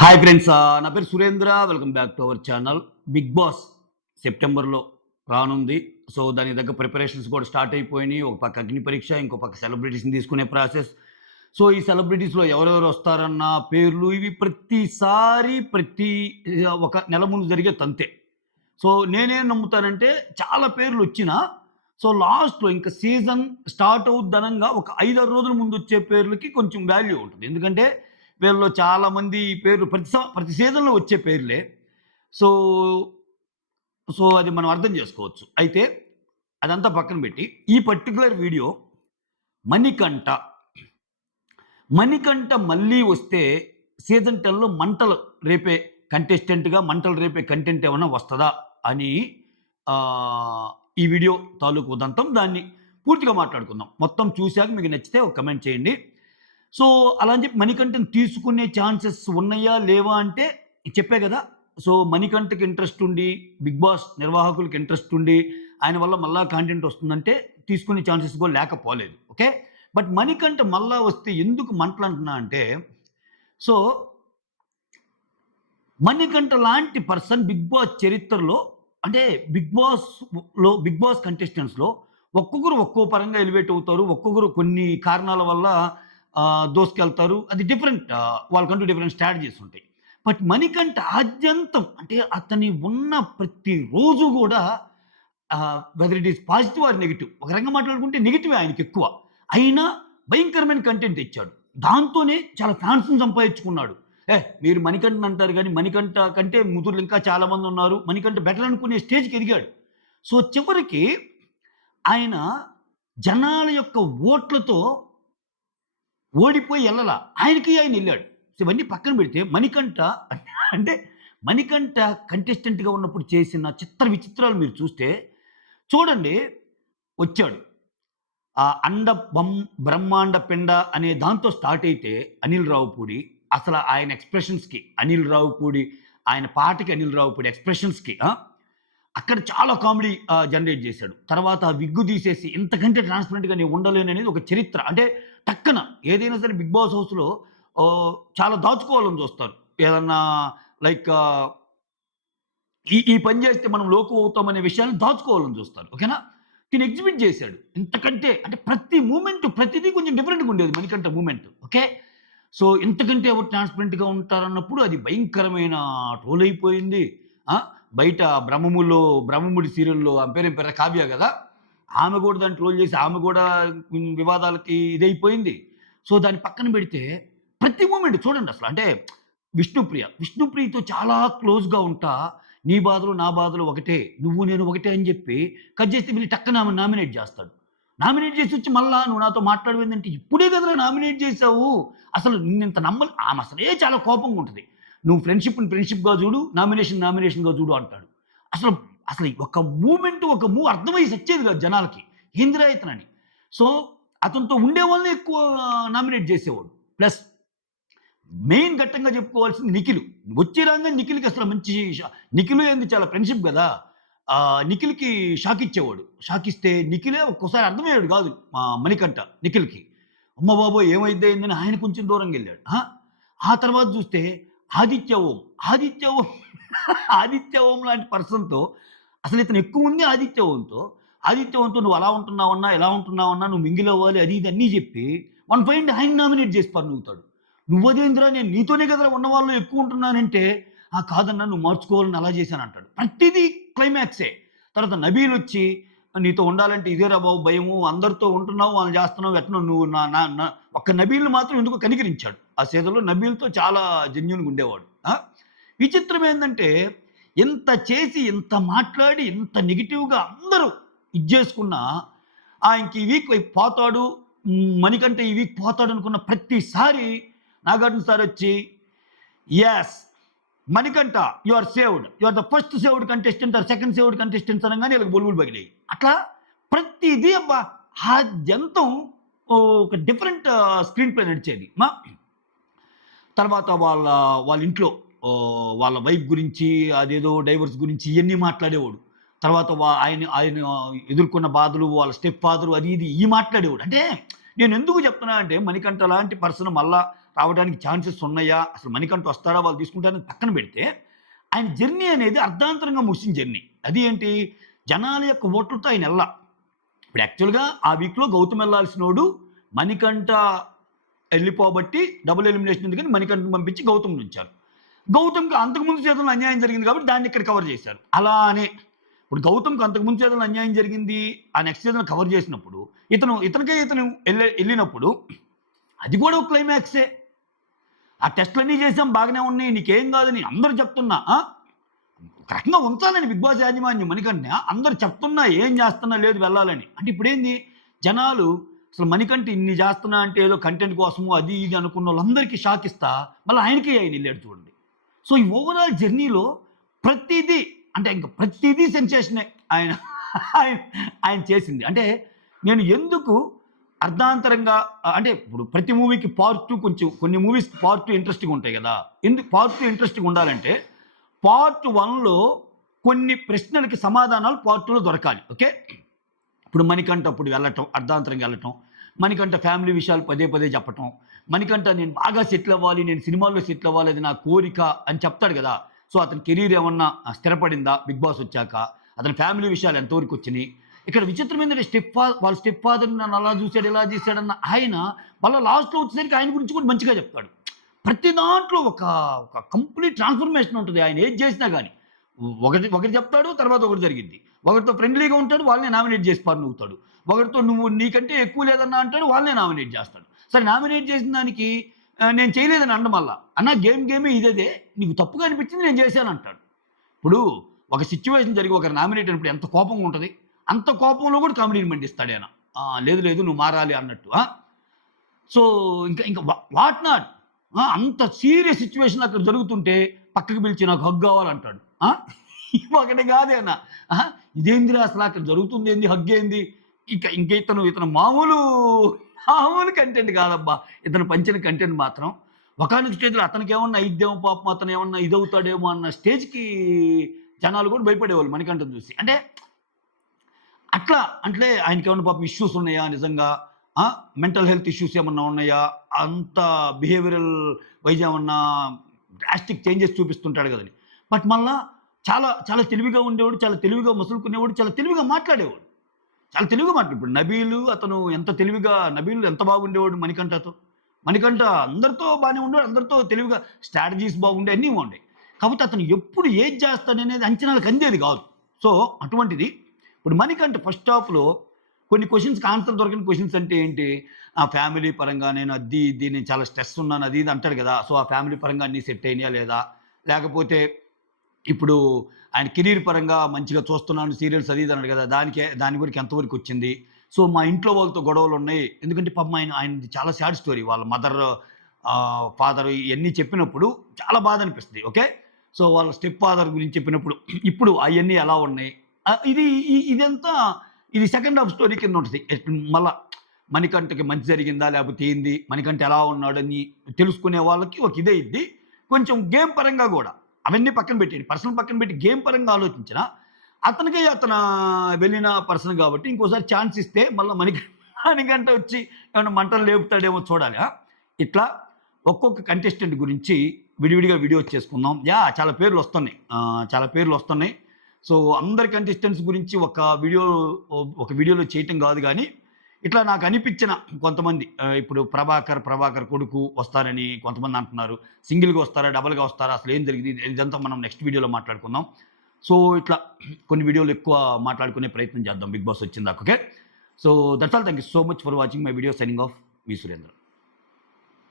Hi friends, నా పేరు Surendra. Welcome back to our channel. Bigg Boss సెప్టెంబర్లో రానుంది. సో దానికి తగ్గ ప్రిపరేషన్స్ కూడా స్టార్ట్ అయిపోయినాయి. ఒక పక్క అగ్ని పరీక్ష, ఇంకో పక్క సెలబ్రిటీస్ని తీసుకునే ప్రాసెస్. సో ఈ సెలబ్రిటీస్లో ఎవరెవరు వస్తారన్న పేర్లు ఇవి ప్రతిసారి ఒక నెల ముందు జరిగే తంతే. సో నేనేం నమ్ముతానంటే చాలా పేర్లు వచ్చినా సో లాస్ట్‌లో ఇంకా సీజన్ స్టార్ట్ అవుద్దనంగా ఒక 5, 6 రోజుల ముందు వచ్చే పేర్లకి కొంచెం వాల్యూ ఉంటుంది. ఎందుకంటే వీళ్ళలో చాలామంది ఈ పేర్లు ప్రతి సీజన్‌లో వచ్చే పేర్లే. సో, సో అది మనం అర్థం చేసుకోవచ్చు. అయితే అదంతా పక్కన పెట్టి ఈ పర్టిక్యులర్ వీడియో మణికంఠ. మణికంఠ మళ్ళీ వస్తే సీజన్ 10లో మంటలు రేపే మంటలు రేపే కంటెంట్ ఏమన్నా వస్తదా అని ఈ వీడియో తాలూకు ఉదంతం. దాన్ని పూర్తిగా మాట్లాడుకుందాం. మొత్తం చూసాక మీకు నచ్చితే ఒక కమెంట్ చేయండి. సో అలా అని చెప్పి మణికంఠని తీసుకునే ఛాన్సెస్ ఉన్నాయా లేవా అంటే చెప్పే కదా. సో మణికంఠకి ఇంట్రెస్ట్ ఉండి, బిగ్ బాస్ నిర్వాహకులకి ఇంట్రెస్ట్ ఉండి, ఆయన వల్ల మళ్ళా కంటెంట్ వస్తుందంటే తీసుకునే ఛాన్సెస్ కూడా లేకపోలేదు. ఓకే. బట్ మణికంఠ మళ్ళా వస్తే ఎందుకు మంటలు అంటున్నా అంటే, సో మణికంఠ లాంటి పర్సన్ బిగ్ బాస్ చరిత్రలో అంటే బిగ్ బాస్ కంటెస్టెంట్స్‌లో ఒక్కొక్కరు ఒక్కో పరంగా ఎలివేట్ అవుతారు. ఒక్కొక్కరు కొన్ని కారణాల వల్ల దోసుకెళ్తారు. అది డిఫరెంట్, వాళ్ళకంటూ డిఫరెంట్ స్ట్రాటజీస్ ఉంటాయి. బట్ మణికంఠ ఆద్యంతం అంటే అతని ఉన్న ప్రతి రోజు గూడా whether it is positive or negative. ఒక రకంగా మాట్లాడుకుంటే నెగెటివే ఆయనకెక్కువ. అయినా భయంకరమైన కంటెంట్ ఇచ్చాడు. దాంతోనే చాలా ఫ్యాన్స్‌ని సంపాదించుకున్నాడు. మీరు మణికంఠని అంటారు గానీ, మణికంఠ కంటే ముదురులు ఇంకా చాలామంది ఉన్నారు. మణికంఠ బెటర్ అనుకునే స్టేజ్‌కి ఎదిగాడు. సో చివరికి ఆయన జనాల యొక్క ఓట్లతో ఓడిపోయి ఎళ్ళలా. ఆయన ఎళ్ళాడు. సో ఇవన్నీ పక్కన పెడితే అంటే మణికంఠ కంటెస్టెంట్‌గా ఉన్నప్పుడు చేసిన చిత్ర విచిత్రాలు మీరు చూస్తే చూడండి. వచ్చాడు. బ్రహ్మాండ పిండ అనే దాంతో స్టార్ట్ అయితే అనిల్ రావిపూడి అసల ఆయన ఎక్స్‌ప్రెషన్స్‌కి అనిల్ రావిపూడి, ఆయన పాటకి అనిల్ రావిపూడి ఎక్స్‌ప్రెషన్స్‌కి అక్కడ చాలా కామెడీ జనరేట్ చేశాడు. తర్వాత విగ్గు తీసేసి ఇంతకంటే ట్రాన్స్‌పరెంట్‌గా నేను ఉండలేననేది ఒక చరిత్ర. అంటే టక్కన ఏదైనా సరే బిగ్ బాస్ హౌస్‌లో చాలా దాచుకోవాలని చూస్తారు. ఏదన్నా లైక్ ఈ ఈ పని చేస్తే మనం లోకు అవుతామనే విషయాన్ని దాచుకోవాలని చూస్తారు. ఓకేనా? తిను ఎగ్జిబిట్ చేశాడు. ఇంతకంటే అంటే ప్రతి మూవ్‌మెంట్ ప్రతిదీ కొంచెం డిఫరెంట్‌గా ఉండేది మణికంఠ మూవ్‌మెంట్. ఓకే. సో ఇంతకంటే ఎవరు ట్రాన్స్‌పరెంట్‌గా ఉంటారన్నప్పుడు అది భయంకరమైన ట్రోల్ అయిపోయింది. ఆ! బయట బ్రహ్మముడి సీరియల్‌లో ఆమె పేరేం పేరు కావ్య గదా! ఆమె గూడా దాన్ని ట్రోల్ చేసి ఆమె గూడా వివాదాలకి ఇదైపోయింది. సో దాన్ని పక్కన పెడితే ప్రతి మూవ్‌మెంట్ చూడండసల. అంటే విష్ణుప్రియతో చాలా క్లోజ్‌గా ఉంటా, నీ బాధలు, నా బాధలు ఒకటే. నువ్వు నేను ఒకటే అని జెప్పి కట్ చేస్తే వీళ్ళు టక్కన ఆమెని నామినేట్ జేస్తాడు. నామినేట్ చేసొచ్చి మళ్ళా నువ్వు నాతో మాట్లాడవేందంటే, ఇప్పుడే కదరా నామినేట్ చేశావు. అసలు నిన్నింత ఆమె అసలే చాలా కోపంగా ఉంటది. నువ్వు ఫ్రెండ్‌షిప్‌ని ఫ్రెండ్‌షిప్‌గా చూడు, నామినేషన్‌గా చూడు అంటాడు. అసలు అసలు ఒక మూవ్ అర్థమయ్యి సచ్చేది కాదు జనాలకి. ఏందిరా ఇతనని. సో, అతనితో ఉండేవాళ్ళనే ఎక్కువ నామినేట్ చేసేవాడు. ప్లస్ మెయిన్ ఘట్టంగా చెప్పుకోవాల్సింది నిఖిల్. వచ్చి రాంగానే నిఖిల్‌కి అసలు మంచి నిఖిల్ ఏంది చాలా ఫ్రెండ్‌షిప్ గదా! నిఖిల్‌కి షాక్ ఇచ్చేవాడు. షాక్ ఇస్తే నిఖిలే ఒక్కోసారి అర్థమయ్యేవాడు గాదు మణికంఠ నిఖిల్‌కి. అమ్మ బాబోయ్! ఏమైద్దో ఏందని ఆయన కొంచెం దూరంగెళ్ళాడు. ఆ తర్వాత చూస్తే ఆదిత్య ఓం. ఆదిత్య ఓం లాంటి పర్సన్‌తో అసలు ఇతను ఎక్కువుంది ఆదిత్య ఓంతో. ఆదిత్య ఓంతో నువ్వు అలా ఉంటున్నావన్నా, ఇలా ఉంటున్నావన్నా, నువ్వు మింగిల్ అవ్వాలి అది ఇది అన్నీ చెప్పి వన్ ఫైండ్ ఆయన నామినేట్ చేసి పర్నుగుతాడు. నువ్వదేందిరా నేను నీతోనే కదరా ఉన్నవాళ్ళు ఎక్కువ ఉంటున్నానంటే, కాదన్నా నువ్వు మార్చుకోవాలని అలా చేశానంటాడు. ప్రతిదీ క్లైమాక్సే. తర్వాత నబీలొచ్చి నీతో ఉండాలంటే ఇదేరా బాబు భయము. అందరితో ఉంటున్నావు, వాళ్ళని చేస్తున్నావు ఎట్నో నువ్వు నా నా నా ఒక్క నబీల్‌ని మాత్రం ఎందుకో కనికరించాడు. ఆ సీజన్‌లో నబీల్‌తో చాలా జెన్యూన్‌గా ఉండేవాడు. విచిత్రం ఏందంటే ఇంత చేసి, ఇంత మాట్లాడి, ఇంత నెగెటివ్‌గా అందరూ ఇది చేసుకున్నా ఇంక ఈ వీక్ పోతాడు. మణికంఠ ఈ వీక్ పోతాడనుకున్న ప్రతిసారి నాగార్జున సార్ వచ్చి yes Manikanta you are saved. You are the first saved contestant or second saved contestants అనగానే వీళ్ళకి బొలుబులు పగిలాయి. అట్లా ప్రతిదీ అబ్బా ఆద్యంతం ఒక డిఫరెంట్ స్క్రీన్ ప్లే నడిచేది. తర్వాత వాళ్ళ ఇంట్లో వాళ్ళ వైఫ్ గురించి అదేదో డైవర్స్ గురించి ఇయన్నీ మాట్లాడేవాడు. తర్వాత ఆయన ఎదుర్కొన్న బాధలు, వాళ్ళ స్టెప్ ఫాదరు అది ఇది మాట్లాడేవాడు. అంటే నేనెందుకు చెప్తున్నా అంటే మణికంఠ లాంటి పర్సన్ మళ్ళా రావడానికి ఛాన్సెస్ ఉన్నాయా, అసలు మణికంఠ వస్తారా, వాళ్ళు తీసుకుంటారని పక్కన పెడితే ఆయన జర్నీ అనేది అర్ధాంతరంగా ముగిసిన జర్నీ. అది ఏంటి, జనాల యొక్క ఓట్లతో ఆయన వెళ్ళా. ఇప్పుడు యాక్చువల్గా ఆ వీక్లో గౌతమ్ వెళ్ళాల్సినోడు మణికంఠ వెళ్ళిపోబట్టి డబుల్ ఎలిమినేషన్ ఎందుకని మణికంఠను పంపించి గౌతమ్ ఉంచారు. గౌతమ్కి అంతకుముందు చేతుల్లో అన్యాయం జరిగింది కాబట్టి దాన్ని ఇక్కడ కవర్ చేశారు. అలానే ఇప్పుడు గౌతమ్కి అంతకుముందు చేతుల్లో అన్యాయం జరిగింది, ఆ నెక్స్ట్ సీజన్ కవర్ చేసినప్పుడు ఇతను వెళ్ళినప్పుడు అది కూడా ఒక క్లైమాక్సే. ఆ టెస్ట్లన్నీ చేసాం బాగానే ఉన్నాయి, నీకేం కాదని అందరూ చెప్తున్నా, ఒక రకంగా ఉంచాలని బిగ్ బాస్ యాజమాన్యం మణికంఠ అందరూ చెప్తున్నా ఏం చేస్తున్నా లేదు వెళ్ళాలని. అంటే ఇప్పుడేంది, జనాలు అసలు మణికంఠ ఇన్ని చేస్తున్నా అంటే ఏదో కంటెంట్ కోసము అది ఇది అనుకున్న వాళ్ళందరికీ షాక్ ఇస్తా మళ్ళీ ఆయనకే ఆయన వెళ్ళాడు చూడండి. సో ఈ ఓవరాల్ జర్నీలో ప్రతిదీ అంటే ఇంకా ప్రతిదీ సెన్సేషనే ఆయన ఆయన చేసింది. అంటే నేను ఎందుకు అర్ధాంతరంగా అంటే ఇప్పుడు ప్రతి మూవీకి పార్ట్ 2 కొంచెం కొన్ని మూవీస్కి పార్ట్ 2 ఇంట్రెస్టింగ్ ఉంటాయి కదా. ఎందుకు పార్ట్ 2 ఇంట్రెస్టింగ్ ఉండాలంటే పార్ట్ 1లో కొన్ని ప్రశ్నలకి సమాధానాలు పార్ట్ 2లో దొరకాలి. ఓకే, ఇప్పుడు మణికంఠ అప్పుడు వెళ్ళటం, అర్ధాంతరంగా వెళ్ళటం, మణికంఠ ఫ్యామిలీ విషయాలు పదే పదే చెప్పటం, మణికంఠ నేను బాగా సెటిల్ అవ్వాలి, నేను సినిమాల్లో సెటిల్ అవ్వాలి, అది నా కోరిక అని చెప్తాడు కదా. సో అతని కెరీర్ ఏమన్నా స్థిరపడిందా బిగ్ బాస్ వచ్చాక, అతని ఫ్యామిలీ విషయాలు ఎంతవరకు వచ్చినాయి. ఇక్కడ విచిత్రమైన వాళ్ళ స్టెప్ ఫాదర్ని నన్ను అలా చూశాడు ఇలా చేశాడన్న ఆయన మళ్ళీ లాస్ట్లో వచ్చేసరికి ఆయన గురించి కూడా మంచిగా చెప్తాడు. ప్రతి దాంట్లో ఒక కంప్లీట్ ట్రాన్స్ఫర్మేషన్ ఉంటుంది ఆయన ఏది చేసినా కానీ. ఒకటి చెప్తాడు, తర్వాత ఒకటి జరిగింది. ఒకరితో ఫ్రెండ్లీగా ఉంటాడు, వాళ్ళని నామినేట్ చేసి నవ్వుతాడు. ఒకరితో నువ్వు నీకంటే ఎక్కువ లేదన్నా అంటాడు, వాళ్ళనే నామినేట్ చేస్తాడు. సరే నామినేట్ చేసిన దానికి నేను చేయలేదని అండం వల్ల అన్న గేమే ఇదేదే, నీకు తప్పుగా అనిపించింది నేను చేశాను అంటాడు. ఇప్పుడు ఒక సిచ్యువేషన్ జరిగి ఒకరు నామినేట్ అయినప్పుడు ఎంత కోపంగా ఉంటుంది, అంత కోపంలో కూడా కామెడీని మండిస్తాడు ఆయన. లేదు నువ్వు మారాలి అన్నట్టు. సో ఇంకా వాట్ నాట్ అంత సీరియస్ సిచ్యువేషన్ అక్కడ జరుగుతుంటే పక్కకి పిలిచి నాకు హగ్ కావాలంటాడు. ఒకటి కాదేనా, ఇదేందిరా అసలు అక్కడ జరుగుతుంది ఏంది, హగ్ ఏంది. ఇంక ఇతను మామూలు కంటెంట్ కాదబ్బా, ఇతను పంచిన కంటెంట్ మాత్రం ఒకనొక స్టేజ్లో అతనికి ఏమన్నా అయిద్దేమో పాపం, అతను ఏమన్నా ఇదవుతాడేమో అన్న స్టేజ్కి జనాలు కూడా భయపడేవాళ్ళు మణికంఠను చూసి. అంటే అట్లా అంటే ఆయనకి ఏమన్నా పాపం ఇష్యూస్ ఉన్నాయా, నిజంగా మెంటల్ హెల్త్ ఇష్యూస్ ఏమన్నా ఉన్నాయా, అంత బిహేవియరల్ వైజ్ ఏమన్నా డ్రాస్టిక్ చేంజెస్ చూపిస్తుంటాడు కదని. బట్ మళ్ళా చాలా చాలా తెలివిగా ఉండేవాడు, చాలా తెలివిగా మసులుకునేవాడు, చాలా తెలివిగా మాట్లాడేవాడు, చాలా తెలివిగా ఇప్పుడు నబీలు అతను ఎంత తెలివిగా, నబీలు ఎంత బాగుండేవాడు మణికంఠతో. మణికంఠ అందరితో బాగానే ఉండేవాడు, అందరితో తెలివిగా స్ట్రాటజీస్ బాగుండే అన్నీ బాగుండే. కాకపోతే అతను ఎప్పుడు ఏది చేస్తాడనేది అంచనాలకు అందేది కాదు. సో అటువంటిది ఇప్పుడు మణికంఠ ఫస్ట్ హాఫ్లో కొన్ని క్వశ్చన్స్కి ఆన్సర్ దొరకని క్వశ్చన్స్ అంటే ఏంటి, ఆ ఫ్యామిలీ పరంగా నేను ఇది నేను చాలా స్ట్రెస్ ఉన్నాను అది ఇది అంటాడు కదా. సో ఆ ఫ్యామిలీ పరంగా అన్నీ సెట్ అయినాయా లేదా, లేకపోతే ఇప్పుడు ఆయన కెరీర్ పరంగా మంచిగా చూస్తున్నాను సీరియల్స్ అది ఇది అన్నాడు కదా, దాని వరకు ఎంతవరకు వచ్చింది. సో మా ఇంట్లో వాళ్ళతో గొడవలు ఉన్నాయి, ఎందుకంటే పాపం ఆయనది చాలా సాడ్ స్టోరీ, వాళ్ళ మదర్ ఫాదర్ ఇవన్నీ చెప్పినప్పుడు చాలా బాధ అనిపిస్తుంది. ఓకే, సో వాళ్ళ స్టెప్ ఫాదర్ గురించి చెప్పినప్పుడు ఇప్పుడు అవన్నీ ఎలా ఉన్నాయి, ఇదంతా ఇది సెకండ్ హాఫ్ స్టోరీ కింద ఉంటుంది. మళ్ళా మణికంఠకి మంచి జరిగిందా లేకపోతే ఏంది, మణికంఠ ఎలా ఉన్నాడని తెలుసుకునే వాళ్ళకి ఒక ఇదే ఇద్ది. కొంచెం గేమ్ పరంగా కూడా అవన్నీ పక్కన పెట్టేది, పర్సనల్ పక్కన పెట్టి గేమ్ పరంగా ఆలోచించిన అతనికి అతను వెళ్ళిన పర్సన్ కాబట్టి ఇంకోసారి ఛాన్స్ ఇస్తే మళ్ళీ మణికంఠ వచ్చి ఏమైనా మంటలు లేపుతాడేమో చూడాలి. ఇట్లా ఒక్కొక్క కంటెస్టెంట్ గురించి విడివిడిగా వీడియోస్ చేసుకుందాం. చాలా పేర్లు వస్తున్నాయి. సో అందరి కంటెస్టెంట్స్ గురించి ఒక వీడియోలో చేయటం కాదు, కానీ ఇట్లా నాకు అనిపించిన కొంతమంది, ఇప్పుడు ప్రభాకర్ కొడుకు వస్తారని కొంతమంది అంటున్నారు. సింగిల్గా వస్తారా, డబల్గా వస్తారా, అసలు ఏం జరిగింది, ఇదంతా మనం నెక్స్ట్ వీడియోలో మాట్లాడుకుందాం. సో ఇట్లా కొన్ని వీడియోలు ఎక్కువ మాట్లాడుకునే ప్రయత్నం చేద్దాం బిగ్ బాస్ వచ్చిందాక. Okay, so that's all. Thank you so much for watching my video. Signing off, మీ సురేంద్ర.